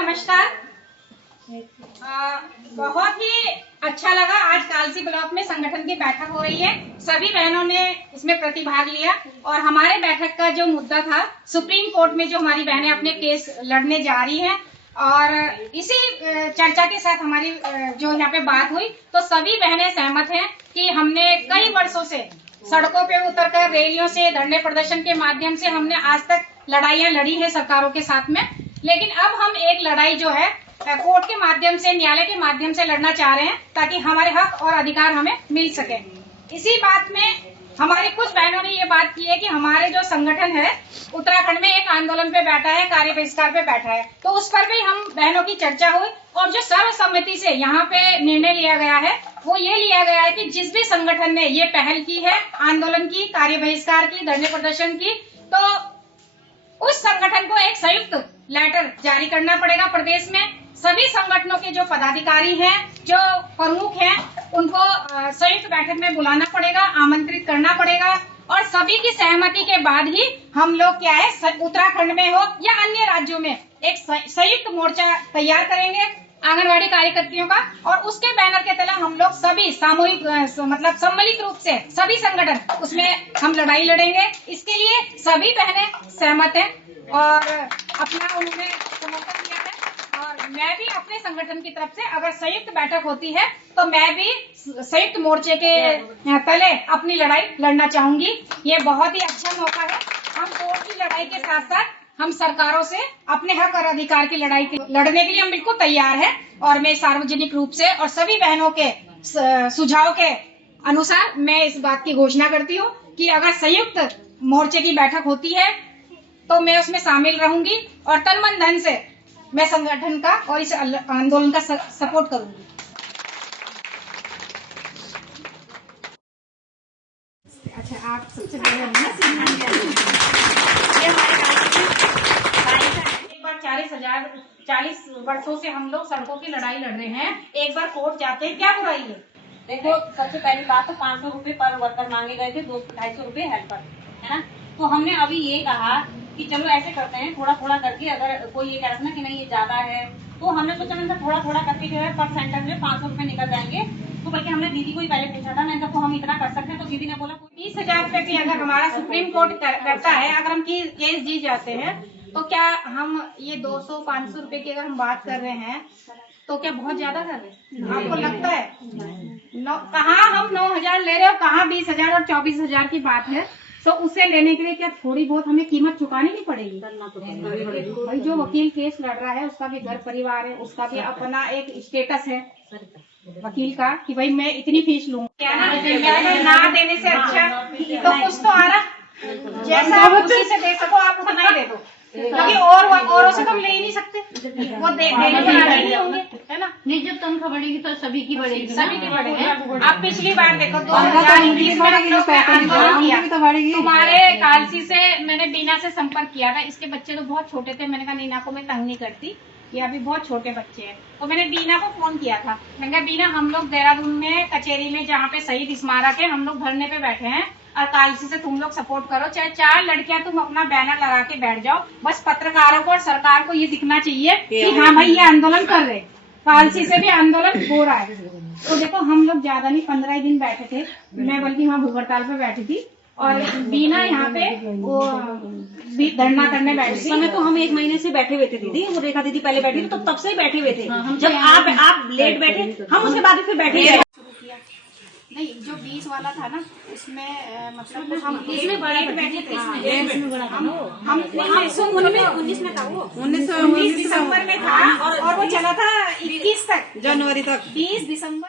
नमस्कार। बहुत ही अच्छा लगा। आज कालसी ब्लॉक में संगठन की बैठक हो रही है। सभी बहनों ने इसमें प्रतिभाग लिया और हमारे बैठक का जो मुद्दा था, सुप्रीम कोर्ट में जो हमारी बहनें अपने केस लड़ने जा रही हैं और इसी चर्चा के साथ हमारी जो यहाँ पे बात हुई तो सभी बहनें सहमत हैं कि हमने कई वर्षों से सड़कों पे उतरकर रैलियों से धरने प्रदर्शन के माध्यम से हमने आज तक लड़ाइयां लड़ी है सरकारों के साथ में, लेकिन अब हम एक लड़ाई जो है कोर्ट के माध्यम से, न्यायालय के माध्यम से लड़ना चाह रहे हैं ताकि हमारे हक और अधिकार हमें मिल सके। इसी बात में हमारी कुछ बहनों ने ये बात की है कि हमारे जो संगठन है उत्तराखंड में एक आंदोलन पे बैठा है, कार्य बहिष्कार पे बैठा है, तो उस पर भी हम बहनों की चर्चा हुई और जो सर्वसम्मति से यहाँ पे निर्णय लिया गया है वो ये लिया गया है कि जिस भी संगठन ने ये पहल की है आंदोलन की, कार्य बहिष्कार की, धरने प्रदर्शन की, तो उस संगठन को एक संयुक्त लेटर जारी करना पड़ेगा। प्रदेश में सभी संगठनों के जो पदाधिकारी हैं, जो प्रमुख हैं, उनको संयुक्त बैठक में बुलाना पड़ेगा, आमंत्रित करना पड़ेगा और सभी की सहमति के बाद ही हम लोग क्या है उत्तराखंड में हो या अन्य राज्यों में एक संयुक्त मोर्चा तैयार करेंगे आंगनवाड़ी कार्यकर्तियों का और उसके बैनर के तले हम लोग सभी सामूहिक मतलब सम्मिलित रूप से सभी संगठन उसमें हम लड़ाई लड़ेंगे। इसके लिए सभी बहनें सहमत हैं और अपना उन्होंने समर्थन दिया है और मैं भी अपने संगठन की तरफ से अगर संयुक्त बैठक होती है तो मैं भी संयुक्त मोर्चे के तले अपनी लड़ाई लड़ना चाहूंगी। ये बहुत ही अच्छा मौका है। हम कोर्ट की लड़ाई के साथ साथ हम सरकारों से अपने हक और अधिकार की लड़ाई लड़ने के लिए हम बिल्कुल तैयार हैं और मैं सार्वजनिक रूप से और सभी बहनों के सुझाव के अनुसार मैं इस बात की घोषणा करती हूँ कि अगर संयुक्त मोर्चे की बैठक होती है तो मैं उसमें शामिल रहूंगी और तन मन धन से मैं संगठन का और इस आंदोलन का सपोर्ट करूंगी। अच्छा, आप सबसे एक बार 40 वर्षों से हम लोग सड़कों की लड़ाई लड़ रहे हैं, एक बार कोर्ट जाते हैं, क्या बुराई है? देखो, सबसे पहली बात तो 500 रुपए पर वर्कर मांगे गए थे, 200-250 रुपए हेल्पर, है ना। तो हमने अभी ये कहा कि चलो ऐसे करते हैं थोड़ा थोड़ा करके, अगर कोई ये कह रहा था ना कि नहीं ये ज्यादा है तो हमने सोचा मैंने थोड़ा थोड़ा करके जो है पर सेंटर में 500 रुपए निकल जाएंगे। तो बल्कि हमने दीदी को ही पहले पूछा था, मैंने कहा तो हम इतना कर सकते हैं, तो दीदी ने बोला 20,000 रुपए की अगर हमारा सुप्रीम कोर्ट करता है, अगर हम केस जीत जाते हैं तो क्या हम ये 200-500 रुपए की अगर हम बात कर रहे हैं तो क्या बहुत ज्यादा कर रहे हैं? आपको लगता है कहाँ हम 9,000 ले रहे हो, कहाँ 20,000 और 24,000 की बात है, तो उसे लेने के लिए क्या थोड़ी बहुत हमें कीमत चुकानी नहीं पड़ेगी? भाई जो वकील केस लड़ रहा है उसका भी घर परिवार है, उसका भी अपना एक स्टेटस है वकील का कि भाई मैं इतनी फीस लूंगा, ना देने से अच्छा तो कुछ तो आ रहा, जैसा आप उसी से दे सको आप उतना ही दे दो, क्योंकि औरों से तो हम ले ही नहीं सकते, वो देने को राजी नहीं होंगे, है ना। नहीं, जब तनख्वाह बढ़ेगी तो सभी की बढ़ेगी, सभी की बढ़ेगी। आप पिछली बार देखो 2021 में हम लोग आंदोलन किया, तुम्हारे कालसी से मैंने बीना से संपर्क किया था। इसके बच्चे तो बहुत छोटे थे, मैंने कहा नीना को मैं तंग नहीं करती, ये अभी बहुत छोटे बच्चे हैं, तो मैंने बीना को फोन किया था। मैंने कहा बीना, हम लोग देहरादून में कचेरी में जहाँ पे शहीद स्मारक है हम लोग धरने पे बैठे हैं और कालसी से तुम लोग सपोर्ट करो, चाहे 4 लड़कियां तुम अपना बैनर लगा के बैठ जाओ, बस पत्रकारों को और सरकार को ये दिखना चाहिए कि हाँ भाई ये आंदोलन कर रहे, कालसी से भी आंदोलन हो रहा है। तो देखो हम लोग ज्यादा नहीं 15 दिन बैठे थे, मैं बल्कि वहाँ भूख हड़ताल पे बैठी थी और बीना यहाँ पे वो धरना करने बैठी थी। तो हम 1 महीने से बैठे हुए थे दीदी, वो रेखा दीदी पहले बैठी थी तो तब से ही बैठे हुए थे। जब आप लेट बैठे हम उसके बाद फिर बैठे नहीं, जो 20 वाला था ना उसमें मतलब हम इसमें बड़ा बैठे थे, हम 19 में था, वो 19 दिसंबर में था और वो चला था 21 तक, जनवरी तक, 20 दिसंबर।